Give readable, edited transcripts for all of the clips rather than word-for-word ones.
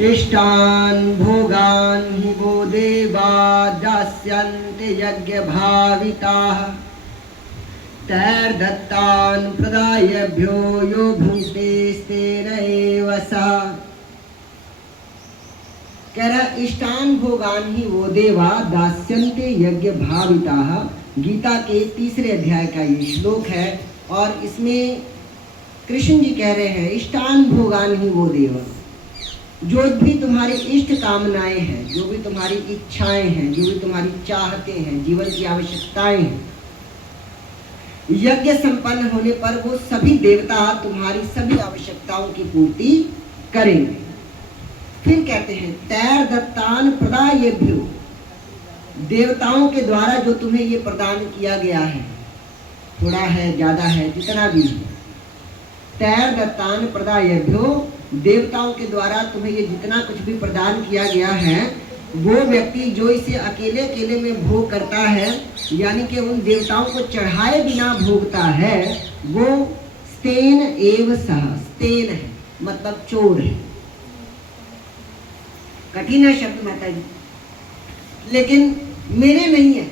इष्टान् भोगान् हि वो देवा दास्यन्ते यज्ञ भाविताः तैर्दत्तान् प्रदायभ्यो यो भुङ्क्ते स्तेन एव सः। कह रहा इष्टान भोगान ही वो देवा दास्यन्ते यज्ञ भाविताः। गीता के 3 अध्याय का ये श्लोक है और इसमें कृष्ण जी कह रहे हैं इष्टान भोगान ही वो देवा, जो भी तुम्हारी इष्ट कामनाएं हैं, जो भी तुम्हारी इच्छाएं हैं, जो भी तुम्हारी चाहते हैं, जीवन की आवश्यकताएं हैं, यज्ञ संपन्न होने पर वो सभी देवता तुम्हारी सभी आवश्यकताओं की पूर्ति करेंगे। फिर कहते हैं तैर दत्तान प्रदायेभ्यो, देवताओं के द्वारा जो तुम्हें ये प्रदान किया गया है, थोड़ा है ज्यादा है जितना भी है, तैर दत्तान प्रदायेभ्यो, देवताओं के द्वारा तुम्हें ये जितना कुछ भी प्रदान किया गया है, वो व्यक्ति जो इसे अकेले अकेले में भोग करता है, यानी कि उन देवताओं को चढ़ाए बिना भोगता है, वो स्तेन एव सह, स्तेन है मतलब चोर है। कठिन है शब्द माता जी, लेकिन मेरे नहीं है,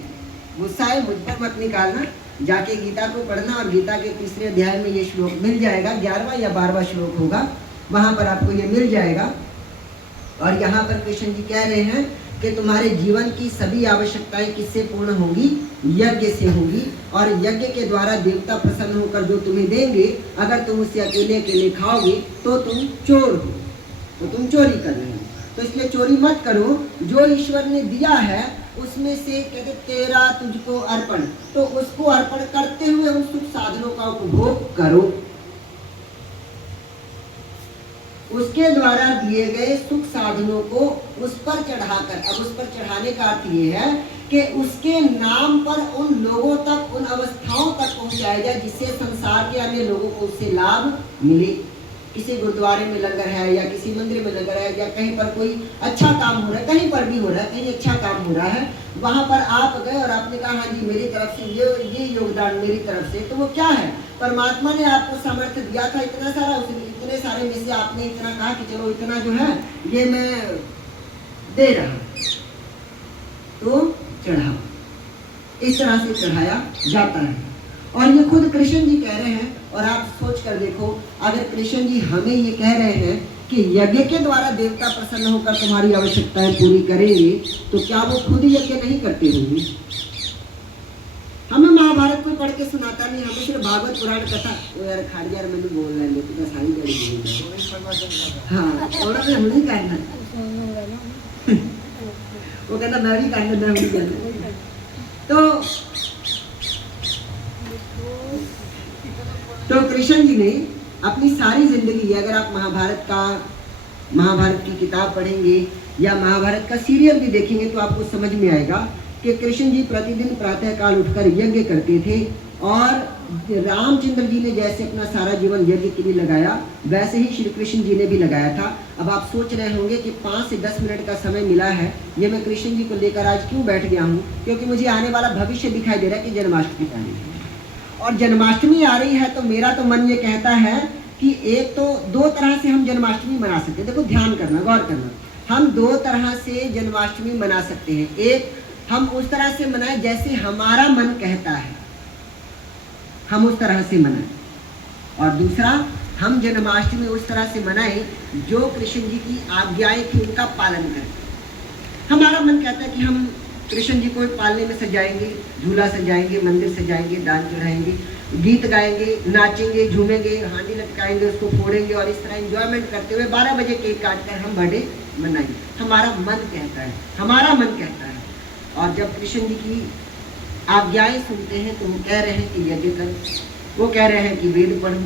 गुस्सा है मुझ पर मत निकालना। जाके गीता को पढ़ना और गीता के 3 अध्याय में ये श्लोक मिल जाएगा, 11वां या 12वां श्लोक होगा, वहां पर आपको ये मिल जाएगा। और यहाँ पर कृष्ण जी कह रहे हैं कि तुम्हारे जीवन की सभी आवश्यकताएं किससे पूर्ण होंगी? यज्ञ से होंगी। और यज्ञ के द्वारा देवता प्रसन्न होकर जो तुम्हें देंगे, अगर तुम उसे अकेले अकेले खाओगे तो तुम चोर हो, तो तुम चोरी कर रहे हो। तो इसलिए चोरी मत करो, जो ईश्वर ने दिया है उसमें से कहते तेरा तुझको अर्पण, तो उसको अर्पण करते हुए उन सुख साधनों का उपभोग करो। उसके द्वारा दिए गए सुख साधनों को उस पर चढ़ाकर, अब उस पर चढ़ाने का अर्थ ये है कि उसके नाम पर उन लोगों तक, उन अवस्थाओं तक पहुंचाया जाए जिससे संसार के अन्य लोगों को उससे लाभ मिले। किसी गुरुद्वारे में लंगर है या किसी मंदिर में लंगर है या कहीं पर कोई अच्छा काम हो रहा है, कहीं पर भी हो रहा है, कहीं अच्छा काम हो रहा है, वहां पर आप गए और आपने कहा हाँ जी मेरी तरफ से ये योगदान मेरी तरफ से, तो वो क्या है? परमात्मा ने आपको सामर्थ्य दिया था इतना सारा, इतने सारे में से आपने इतना कहा कि चलो इतना जो है ये मैं दे रहा हूं, तो चढ़ाओ। इस तरह से चढ़ाया जाता है। और ये खुद कृष्ण जी कह रहे हैं। और आप सोच कर देखो, अगर कृष्ण जी हमें ये कह रहे हैं कि यज्ञ के द्वारा देवता प्रसन्न होकर तुम्हारी आवश्यकताएं पूरी करेंगे, तो क्या वो खुद यज्ञ नहीं करते होंगे? हमें महाभारत को पढ़ के सुनाता नहीं, हमें सिर्फ भागवत पुराण कथा। वो यार खाड़ यार मैंने बोल रहा है तो सारी गाड़ी बोल। हाँ थोड़ा मैं नहीं करना, वो कहता मैं भी करना, मैं भी करना। तो कृष्ण जी ने अपनी सारी जिंदगी, अगर आप महाभारत की किताब पढ़ेंगे या महाभारत का सीरियल भी देखेंगे तो आपको समझ में आएगा कि कृष्ण जी प्रतिदिन प्रातः काल उठकर यज्ञ करते थे। और रामचंद्र जी ने जैसे अपना सारा जीवन यज्ञ के लिए लगाया, वैसे ही श्री कृष्ण जी ने भी लगाया था। अब आप सोच रहे होंगे कि 5 से 10 मिनट का समय मिला है, ये मैं कृष्ण जी को लेकर आज क्यों बैठ गया हूँ? क्योंकि मुझे आने वाला भविष्य दिखाई दे रहा है कि जन्माष्टमी आने है, और जन्माष्टमी आ रही है। तो मेरा तो मन ये कहता है कि एक तो 2 तरह से हम जन्माष्टमी मना सकते हैं। देखो ध्यान करना, गौर करना, हम 2 तरह से जन्माष्टमी मना सकते हैं। एक, हम उस तरह से मनाएं जैसे हमारा मन कहता है, हम उस तरह से मनाएं। और दूसरा, हम जन्माष्टमी उस तरह से मनाएं जो कृष्ण जी की आज्ञाएं थी उनका पालन करें। हमारा मन कहता है कि हम कृष्ण जी को पालने में सजाएंगे, झूला सजाएंगे, मंदिर सजाएंगे, दान चढ़ाएंगे, गीत गाएंगे, नाचेंगे, झूमेंगे, हांडी लटकाएंगे, उसको फोड़ेंगे और इस तरह एंजॉयमेंट करते हुए 12 बजे केक काटकर हम बर्थडे मनाएंगे। हमारा मन कहता है, हमारा मन कहता है। और जब कृष्ण जी की आज्ञाएं सुनते हैं तो वो कह रहे हैं कि यज्ञ करो, वो कह रहे हैं कि वेद पढ़ो।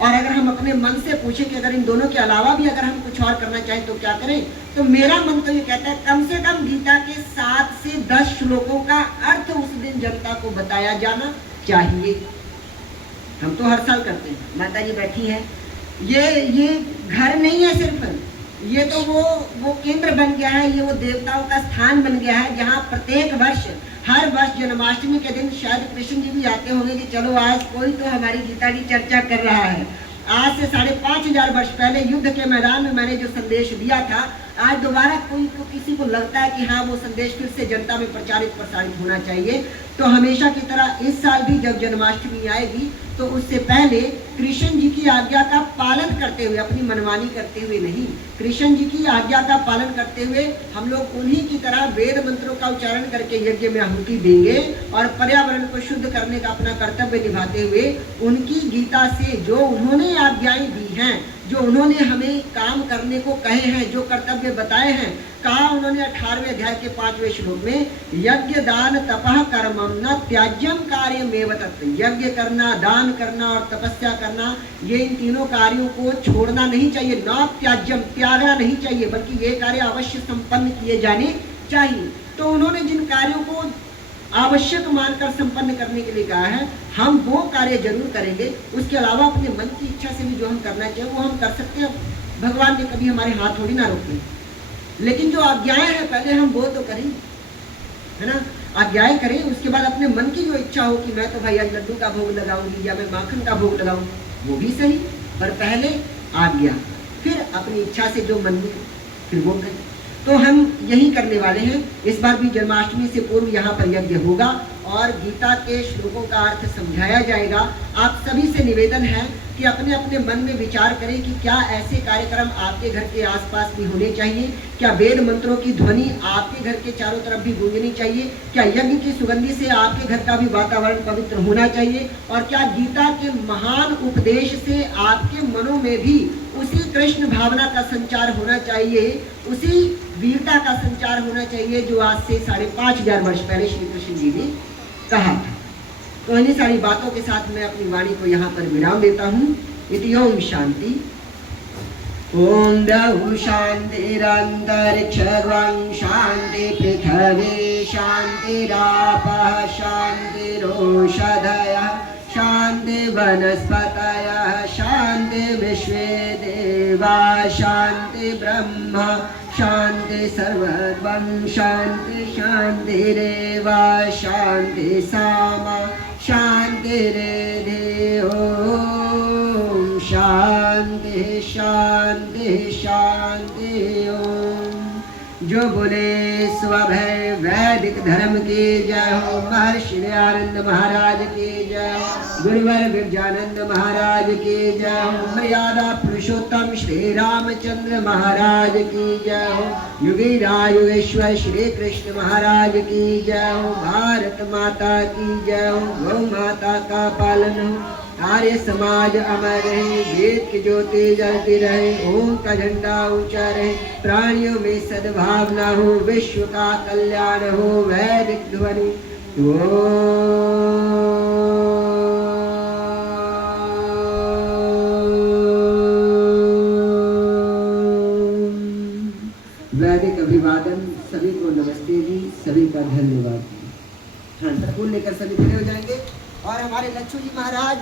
और अगर हम अपने मन से पूछें कि अगर इन दोनों के अलावा भी अगर हम कुछ और करना चाहें तो क्या करें, तो मेरा मन तो ये कहता है कम से कम गीता के 7 से 10 श्लोकों का अर्थ उस दिन जनता को बताया जाना चाहिए। हम तो हर साल करते हैं, माता जी बैठी हैं, ये घर नहीं है सिर्फ, ये तो वो केंद्र बन गया है, ये वो देवताओं का स्थान बन गया है, जहाँ प्रत्येक वर्ष हर वर्ष जन्माष्टमी के दिन शायद कृष्ण जी भी आते होंगे कि चलो आज कोई तो हमारी गीता की चर्चा कर रहा है। आज से 5,500 वर्ष पहले युद्ध के मैदान में मैंने जो संदेश दिया था, आज दोबारा कोई तो किसी को लगता है कि हाँ वो संदेश फिर से जनता में प्रसारित होना चाहिए। तो हमेशा की तरह इस साल भी जब जन्माष्टमी आएगी तो उससे पहले कृष्ण जी की आज्ञा का पालन करते हुए, अपनी मनमानी करते हुए नहीं, कृष्ण जी की आज्ञा का पालन करते हुए हम लोग उन्हीं की तरह वेद मंत्रों का उच्चारण करके यज्ञ में आहुति देंगे और पर्यावरण को शुद्ध करने का अपना कर्तव्य निभाते हुए उनकी गीता से जो उन्होंने आज्ञाएं दी हैं, जो उन्होंने हमें काम करने को कहे हैं, जो कर्तव्य बताए हैं, कहा उन्होंने 18वें अध्याय के 5वें श्लोक में, यज्ञ दान तपः कर्मम न त्याज्यम कार्यमेव तत्। यज्ञ करना, दान करना और तपस्या करना, ये इन तीनों कार्यों को छोड़ना नहीं चाहिए, न त्याज्यम, त्यागना नहीं चाहिए, बल्कि ये कार्य अवश्य संपन्न किए जाने चाहिए। तो उन्होंने जिन कार्यों को आवश्यक मानकर संपन्न करने के लिए कहा है, हम वो कार्य जरूर करेंगे। उसके अलावा अपने मन की इच्छा से भी जो हम करना चाहिए वो हम कर सकते हैं। भगवान ने कभी हमारे हाथ थोड़ी ना रोके, लेकिन जो आज्ञाएं हैं पहले हम वो तो करें, है ना, आज्ञाएं करें। उसके बाद अपने मन की जो इच्छा हो कि मैं तो भाई आज लड्डू का भोग लगाऊंगी या मैं माखन का भोग लगाऊं, वो भी सही, पर पहले आज्ञा, फिर अपनी इच्छा से जो मन में, फिर वो करें। तो हम यही करने वाले हैं। इस बार भी जन्माष्टमी से पूर्व यहाँ पर यज्ञ होगा और गीता के श्लोकों का अर्थ समझाया जाएगा। आप सभी से निवेदन है कि अपने अपने मन में विचार करें कि क्या ऐसे कार्यक्रम आपके घर के आसपास भी होने चाहिए, क्या वेद मंत्रों की ध्वनि आपके घर के चारों तरफ भी गूंजनी चाहिए, क्या यज्ञ की सुगंधि से आपके घर का भी वातावरण पवित्र होना चाहिए, और क्या गीता के महान उपदेश से आपके मनों में भी उसी कृष्ण भावना का संचार होना चाहिए, उसी वीरता का संचार होना चाहिए जो आज से 5,500 वर्ष पहले श्री कृष्ण जी ने कहा था। तो इन्हीं सारी बातों के साथ मैं अपनी वाणी को यहाँ पर विराम देता हूँ। इति ओम शांति। ओम द्यौः शान्तिरन्तरिक्षं शान्ति पृथिवी शान्तिरापः शान्तिरोषधयः शान्ति वनस्पतयः शान्ति विश्वे देवा शान्ति ब्रह्म शान्ति सर्वं शान्ति शान्तिरेव शान्ति सामा शान्तिरेधि। ओम शान्ति शान्ति शान्ति। ओम। जो बोले स्वभय वैदिक धर्म की जय हो। महर्षि दयानंद महाराज की जय हो। गुरुवर विरजानंद महाराज की जय हो। मर्यादा पुरुषोत्तम श्री रामचंद्र महाराज की जय हो। युगीरायुगेश्वर श्री कृष्ण महाराज की जय हो। भारत माता की जय हो। गौ माता का पालन हो। आर्य समाज अमर रहे। वेद की ज्योति जलती रहे। ओम का झंडा ऊंचा रहे। प्राणियों में सद्भावना हो। विश्व का कल्याण हो। वैदिक ध्वनि वैदिक अभिवादन। सभी को नमस्ते जी, सभी का धन्यवाद जी। हाँ, फूल लेकर सभी खड़े हो जाएंगे और हमारे लच्छू जी महाराज